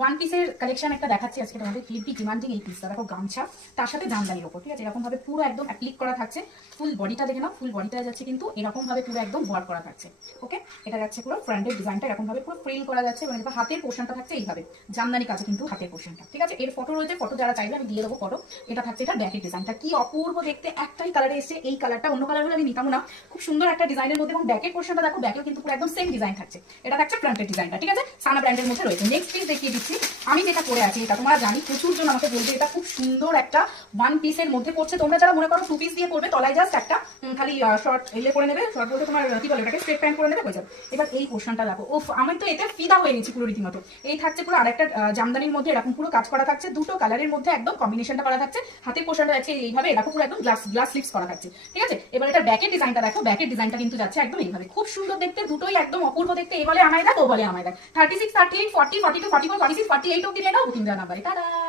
One পিসের collection একটা দেখাচ্ছি আজকে তোমাদের। হেভি ডিমান্ডিং এই পিসটা দেখো, গামছা তার সাথে জামদানির ওপর, ঠিক আছে? এরকম ভাবে পুরো একদম অ্যাপ্লিক করা থাকছে। ফুল বডিটা দেখে নাও, ফুল বডিটা যাচ্ছে কিন্তু এরকম ভাবে পুরো একদম ওয়ার্ক করা থাকছে। ওকে, এটা যাচ্ছে পুরো ফ্রন্টের ডিজাইনটা এরকম ভাবে পুরো ফ্রিল করা যাচ্ছে, মানে হাতের পোর্শনটা থাকছে এইভাবে জামদানি কাছে কিন্তু হাতের পোর্শনটা, ঠিক আছে? এর ফটো রয়েছে, ফটো যারা চাইবে আমি দিয়ে দেবো ফটো। এটা থাকছে এটা ব্যাকের ডিজাইনটা, কি অপূর্ব দেখতে, একটাই কালারে এসছে। এই কালারটা অন্য কালার হলে আমি নিতাম না, খুব সুন্দর একটা ডিজাইনের মধ্যে। এবং ব্যাকের পোর্শনটা দেখো, ব্যাকেও কিন্তু পুরো একদম সেম ডিজাইন থাকছে। এটা থাকছে ফ্রন্টের ডিজাইনটা, ঠিক আছে? সানা ব্র্যান্ডের মধ্যে রয়েছে। নেক্সট পিস দেখিয়ে দিচ্ছি। আমি যেটা পরে আছি এটা তোমরা জানি, প্রচুর জন আমাকে বলবে এটা খুব সুন্দর একটা ওয়ান পিসের মধ্যে পড়ছে। তোমরা যারা মনে করো টু পিস দিয়ে পড়বে, তলায় জাস্ট একটা খালি শর্ট এলে করে নেবে, শর্ট বলতে তোমার কি বলে এটাকে, স্ট্রেট প্যান্ট করে নেবে, হয়ে যাবে। এবার এই পোর্শনটা দেখো, ও আমি তো এতে ফিদা হয়ে গেছি পুরো রীতিমতো। এই থাকছে পুরো আরেকটা জামদানির মধ্যে এরকম পুরো কাজ করা থাকছে, দুটো কালারের মধ্যে একদম কম্বিনেশনটা করা থাকছে। হাতের পোর্শনটা যাচ্ছে এইভাবে, এরকম পুরো একদম গ্লাস গ্লাস স্লিপস করা থাকছে, ঠিক আছে? এবার এটা ব্যাকের ডিজাইনটা দেখো, ব্যাকের ডিজাইনটা কিন্তু যাচ্ছে একদম এইভাবে, খুব সুন্দর দেখতে, দুটোই একদম অপূর্ব দেখতে। এই বলে আমায় দেখ, ও বলে আমায় দেখ। 36, 38, 40, 42, 44, 46, 48 অব্দি নিয়ে নাও বুকিং দেওয়া নাম্বারে। টাটা।